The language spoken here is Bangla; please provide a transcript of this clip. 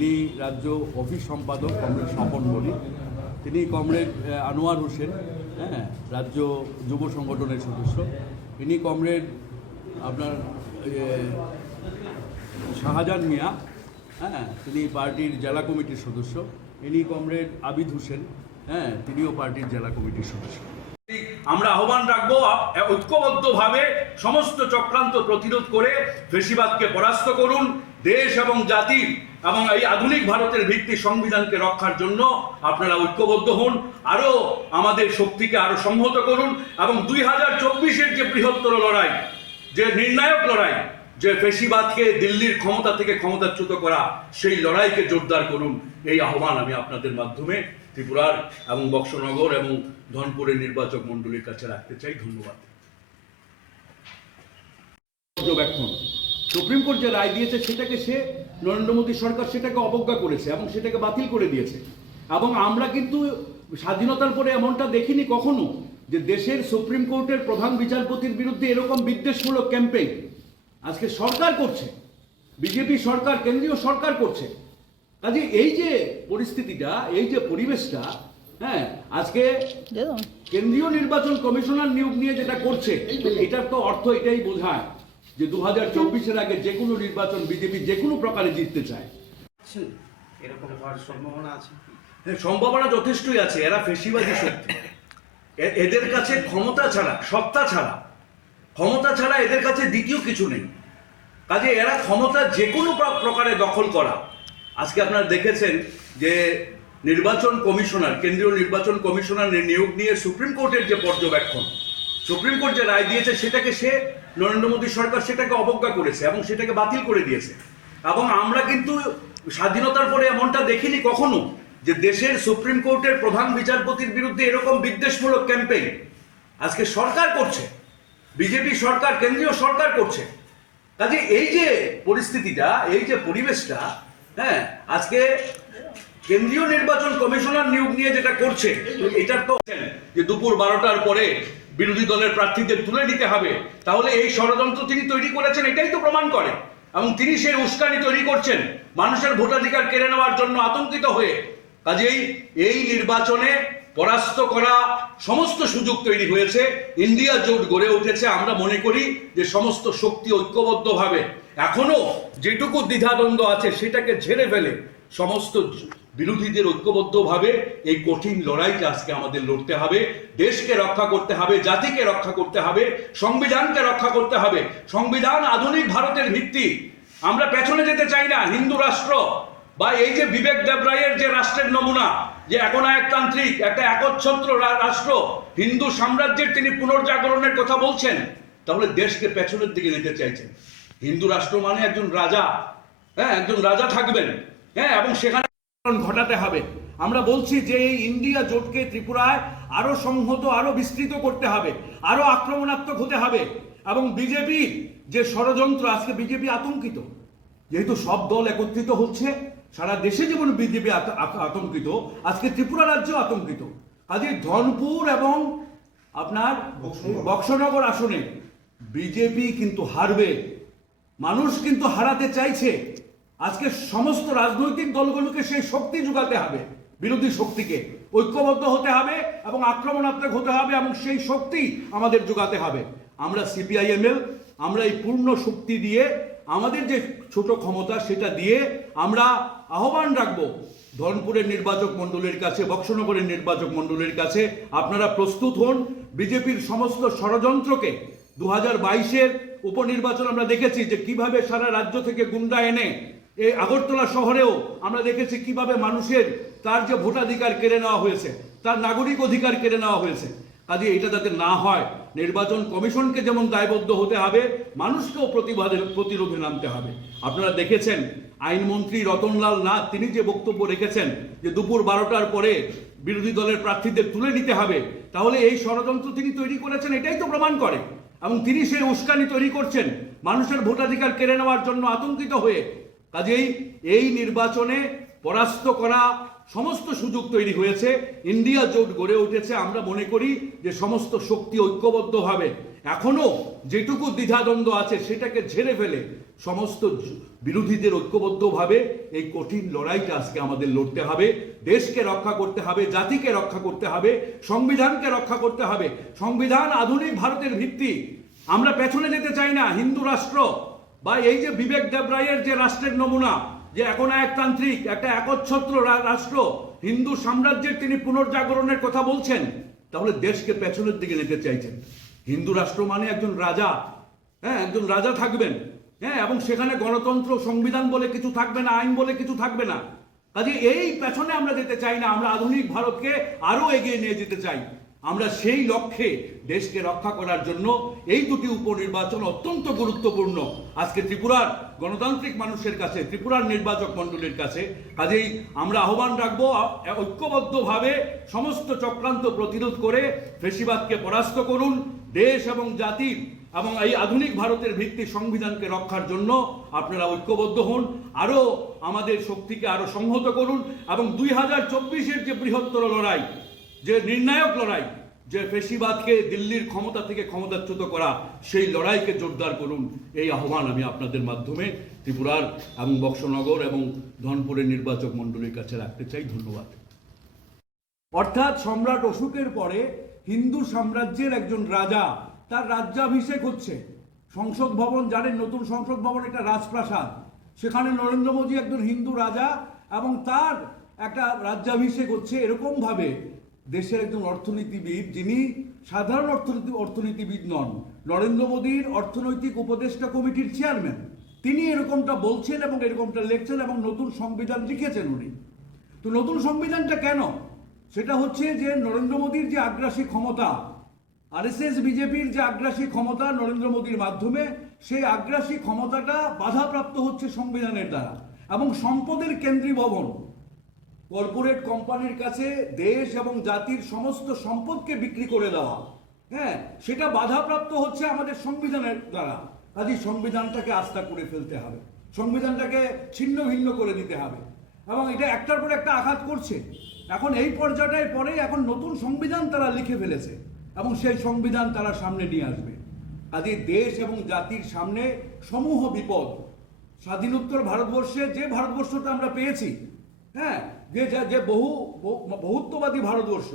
যিনি রাজ্য অফিস সম্পাদক কমরেড স্বপন বণিক, তিনি কমরেড আনোয়ার হোসেন, হ্যাঁ, রাজ্য যুব সংগঠনের সদস্য, ইনি কমরেড আপনার শাহজাহান মিয়া, হ্যাঁ, তিনি পার্টির জেলা কমিটির সদস্য, ইনি কমরেড আবিদ হোসেন, হ্যাঁ, তিনিও পার্টির জেলা কমিটির সদস্য। আমরা আহ্বান রাখবো ঐক্যবদ্ধভাবে সমস্ত চক্রান্ত প্রতিরোধ করে ফ্যাসিবাদকে পরাস্ত করুন। দেশ এবং জাতির এবং এই আধুনিক ভারতের ভিত্তি সংবিধানকে রক্ষার জন্য আপনারা ঐক্যবদ্ধ হন, আরো আমাদের শক্তিকে আরো সংহত করুন এবং 2024-এর যে বৃহত্তর লড়াই, যে নির্ণায়ক লড়াই, যে ফ্যাসিবাদকে দিল্লির ক্ষমতা থেকে ক্ষমতাচ্যুত করা, সেই লড়াইকে জোরদার করুন। এই আহ্বান আমি আপনাদের মাধ্যমে ত্রিপুরার এবং বক্সনগর এবং ধনপুরের নির্বাচক মণ্ডলীর কাছে রাখতে চাই। ধন্যবাদ। সুপ্রিম কোর্ট যে রায় দিয়েছে সেটাকে নরেন্দ্র মোদী সরকার সেটাকে অবজ্ঞা করেছে এবং সেটাকে বাতিল করে দিয়েছে। এবং আমরা কিন্তু স্বাধীনতার পরে এমনটা দেখিনি কখনো যে দেশের সুপ্রিম কোর্টের প্রধান বিচারপতির বিরুদ্ধে এরকম বিদ্বেষমূলক ক্যাম্পেইন আজকে সরকার করছে, বিজেপি সরকার, কেন্দ্রীয় সরকার করছে। কাজে এই যে পরিস্থিতিটা, এই যে পরিবেশটা, হ্যাঁ, আজকে কেন্দ্রীয় নির্বাচন কমিশনার নিয়োগ নিয়ে যেটা করছে, এটার তো অর্থ এটাই বোঝায় যে 2024-এর আগে যে কোনো নির্বাচন বিজেপি যে কোনো প্রকারে জিততে চায়। এরকম হওয়ার সম্ভাবনা আছে? সম্ভাবনা যথেষ্টই আছে। এরা ফ্যাসিবাদী শক্তি, এদের কাছে ক্ষমতা ছাড়া, সত্তা ছাড়া, ক্ষমতা ছাড়া এদের কাছে দ্বিতীয় কিছু নেই। কাজে এরা ক্ষমতা যে কোনো প্রকারে দখল করা। আজকে আপনারা দেখেছেন যে নির্বাচন কমিশনার, কেন্দ্রীয় নির্বাচন কমিশনার নিয়োগ নিয়ে সুপ্রিম কোর্টের যে পর্যবেক্ষণ, সুপ্রিম কোর্ট যে রায় দিয়েছে সেটাকে নরেন্দ্র মোদী সরকার সেটাকে অবজ্ঞা করেছে এবং সেটাকে বাতিল করে দিয়েছে। এবং আমরা কিন্তু স্বাধীনতার পরে এমনটা দেখিনি কখনো যে দেশের সুপ্রিম কোর্টের প্রধান বিচারপতির বিরুদ্ধে এরকম বিদ্বেষমূলক ক্যাম্পেইন আজকে সরকার করছে, বিজেপি সরকার, কেন্দ্রীয় সরকার করছে। কাজে এই যে পরিস্থিতিটা, এই যে পরিবেশটা, হ্যাঁ, আজকে কেন্দ্রীয় নির্বাচন কমিশনার নিয়োগ নিয়ে যেটা করছে, এটার তো যে দুপুর 12টার পরে বিরোধী দলের প্রার্থীদের তুলে নিতে হবে, তাহলে এই ষড়যন্ত্র তিনি তৈরি করেছেন এটাই তো প্রমাণ করে। এবং তিনি সেই উস্কানি তৈরি করছেন মানুষের ভোটাধিকার কেড়ে নেওয়ার জন্য আতঙ্কিত হয়ে। কাজেই এই নির্বাচনে পরাস্ত করা সমস্ত সুযোগ তৈরি হয়েছে, ইন্ডিয়া জোট গড়ে উঠেছে। আমরা মনে করি যে সমস্ত শক্তি ঐক্যবদ্ধভাবে এখনো যেটুকু দ্বিধাদ্বন্দ্ব আছে সেটাকে ঝেড়ে ফেলে সমস্ত বিরোধীদের ঐক্যবদ্ধভাবে এই কঠিন লড়াইটা আজকে আমাদের লড়তে হবে। দেশকে রক্ষা করতে হবে, জাতিকে রক্ষা করতে হবে, সংবিধানকে রক্ষা করতে হবে। সংবিধান আধুনিক ভারতের ভিত্তি। আমরা পেছনে যেতে চাই না। হিন্দু রাষ্ট্র বা এই যে বিবেক দেবরায়ের যে রাষ্ট্রের নমুনা, যে একনায়কতান্ত্রিক একটা একচ্ছত্র রাষ্ট্র, হিন্দু সাম্রাজ্যের তিনি পুনর্জাগরণের কথা বলছেন, তাহলে দেশকে পেছনের দিকে নিতে চাইছেন। হিন্দু রাষ্ট্র মানে একজন রাজা, হ্যাঁ, একজন রাজা থাকবেন, হ্যাঁ, এবং সেখানে ঘটাতে হবে। আমরা বলছি যে এই ইন্ডিয়া জোটকে ত্রিপুরায় আরো সংহত, আরো বিস্তৃত করতে হবে, আরো আক্রমণাত্মক হতে হবে। এবং বিজেপি যে ষড়যন্ত্র, আজকে বিজেপি আতঙ্কিত, যেহেতু সব দল একত্রিত হচ্ছে, সারা দেশে যেমন বিজেপি আতঙ্কিত, আজকে ত্রিপুরা রাজ্য আতঙ্কিত। কাজে ধনপুর এবং আপনার বক্সনগর আসনে বিজেপি কিন্তু হারবে, মানুষ কিন্তু হারাতে চাইছে। আজকে সমস্ত রাজনৈতিক দলগুলোকে সেই শক্তি যোগাতে হবে, বিরোধী শক্তিকে ঐক্যবদ্ধ হতে হবে এবং আক্রমণাত্মক হতে হবে এবং সেই শক্তি আমাদের যোগাতে হবে। আমরা সিপিআইএমএল, আমরা এই পূর্ণ শক্তি দিয়ে, আমাদের যে ছোট ক্ষমতা সেটা দিয়ে আমরা আহ্বান রাখবো ধনপুরের নির্বাচক মণ্ডলীর কাছে, বক্সনগরের নির্বাচক মণ্ডলীর কাছে, আপনারা প্রস্তুত হন। বিজেপির সমস্ত ষড়যন্ত্রকে 2022-এর উপনির্বাচন আমরা দেখেছি যে কিভাবে সারা রাজ্য থেকে গুন্ডা এনে এই আগরতলা শহরেও আমরা দেখেছি কিভাবে মানুষের তার যে ভোটাধিকার কেড়ে নেওয়া হয়েছে, তার নাগরিক অধিকার কেড়ে নেওয়া হয়েছে। কাজে এটা যাতে না হয়, নির্বাচন কমিশনকে যেমন দায়বদ্ধ হতে হবে, মানুষকেও প্রতিরোধে নামতে হবে। আপনারা দেখেছেন আইনমন্ত্রী রতনলাল নাথ তিনি যে বক্তব্য রেখেছেন যে দুপুর 12টার পরে বিরোধী দলের প্রার্থীদের তুলে নিতে হবে, তাহলে এই ষড়যন্ত্র তিনি তৈরি করেছেন এটাই তো প্রমাণ করে। এবং তিনি সেই উস্কানি তৈরি করছেন মানুষের ভোটাধিকার কেড়ে নেওয়ার জন্য আতঙ্কিত হয়ে। কাজেই এই নির্বাচনে পরাস্ত করা সমস্ত সুযোগ তৈরি হয়েছে, ইন্ডিয়া জোট গড়ে উঠেছে। আমরা মনে করি যে সমস্ত শক্তি ঐক্যবদ্ধভাবে এখনো যেটুকু দ্বিধাদ্বন্দ্ব আছে সেটাকে ঝেড়ে ফেলে সমস্ত বিরোধীদের ঐক্যবদ্ধভাবে এই কঠিন লড়াইটা আজকে আমাদের লড়তে হবে। দেশকে রক্ষা করতে হবে, জাতিকে রক্ষা করতে হবে, সংবিধানকে রক্ষা করতে হবে। সংবিধান আধুনিক ভারতের ভিত্তি। আমরা পেছনে যেতে চাই না। হিন্দু রাষ্ট্র বা এই যে বিবেক দেবরায়ের যে রাষ্ট্রের নমুনা, যে এখন একতান্ত্রিক একটা একচ্ছত্র রাষ্ট্র, হিন্দু সাম্রাজ্যের তিনি পুনর্জাগরণের কথা বলছেন, তাহলে দেশকে পেছনের দিকে নিতে চাইছেন। হিন্দু রাষ্ট্র মানে একজন রাজা, হ্যাঁ, একজন রাজা থাকবেন, হ্যাঁ, এবং সেখানে গণতন্ত্র, সংবিধান বলে কিছু থাকবে না, আইন বলে কিছু থাকবে না। কাজে এই পেছনে আমরা যেতে চাই না। আমরা আধুনিক ভারতকে আরো এগিয়ে নিয়ে যেতে চাই। আমরা সেই লক্ষ্যে দেশকে রক্ষা করার জন্য এই দুটি উপনির্বাচন অত্যন্ত গুরুত্বপূর্ণ আজকে ত্রিপুরার গণতান্ত্রিক মানুষের কাছে, ত্রিপুরার নির্বাচক মণ্ডলীর কাছে। কাজেই আমরা আহ্বান রাখবো ঐক্যবদ্ধভাবে সমস্ত চক্রান্ত প্রতিরোধ করে ফেসিবাদকে পরাস্ত করুন। দেশ এবং জাতির এবং এই আধুনিক ভারতের ভিত্তি সংবিধানকে রক্ষার জন্য আপনারা ঐক্যবদ্ধ হন, আরো আমাদের শক্তিকে আরো সংহত করুন এবং 2024-এর যে বৃহত্তর লড়াই, যে নির্ণায়ক লড়াই, যে ফেসিবাদকে দিল্লির ক্ষমতা থেকে ক্ষমতাচ্যুত করা, সেই লড়াইকে জোরদার করুন। এই আহ্বান আমি আপনাদের মাধ্যমে ত্রিপুরার এবং বক্সনগর এবং ধনপুরের নির্বাচক মণ্ডলীর কাছে রাখতে চাই। ধন্যবাদ। অর্থাৎ সম্রাট অশোকের পরে হিন্দু সাম্রাজ্যের একজন রাজা, তার রাজ্যাভিষেক হচ্ছে। সংসদ ভবন, জানেন, নতুন সংসদ ভবন একটা রাজপ্রাসাদ, সেখানে নরেন্দ্র মোদী একজন হিন্দু রাজা এবং তার একটা রাজ্যাভিষেক হচ্ছে। এরকম ভাবে দেশের একজন অর্থনীতিবিদ, যিনি সাধারণ অর্থনীতিবিদ নন, নরেন্দ্র মোদীর অর্থনৈতিক উপদেষ্টা কমিটির চেয়ারম্যান, তিনি এরকমটা বলছেন এবং এরকমটা লিখছেন এবং নতুন সংবিধান লিখেছেন উনি। তো নতুন সংবিধানটা কেন? সেটা হচ্ছে যে নরেন্দ্র মোদীর যে আগ্রাসী ক্ষমতা, আরএসএস বিজেপির যে আগ্রাসী ক্ষমতা নরেন্দ্র মোদীর মাধ্যমে, সেই আগ্রাসী ক্ষমতাটা বাধাপ্রাপ্ত হচ্ছে সংবিধানের দ্বারা। এবং সম্পদের কেন্দ্রীয় ভবন, কর্পোরেট কোম্পানির কাছে দেশ এবং জাতির সমস্ত সম্পদকে বিক্রি করে দেওয়া, হ্যাঁ, সেটা বাধাপ্রাপ্ত হচ্ছে আমাদের সংবিধানের দ্বারা। কাজে সংবিধানটাকে আস্থা করে ফেলতে হবে, সংবিধানটাকে ছিন্ন ভিন্ন করে দিতে হবে এবং এটা একটার পর একটা আঘাত করছে। এখন এই পর্যায়টায় পরে এখন নতুন সংবিধান তারা লিখে ফেলেছে এবং সেই সংবিধান তারা সামনে নিয়ে আসবে। কাজে দেশ এবং জাতির সামনে সমূহ বিপদ। স্বাধীনোত্তর ভারতবর্ষে যে ভারতবর্ষটা আমরা পেয়েছি, হ্যাঁ, যে বহুত্ববাদী ভারতবর্ষ,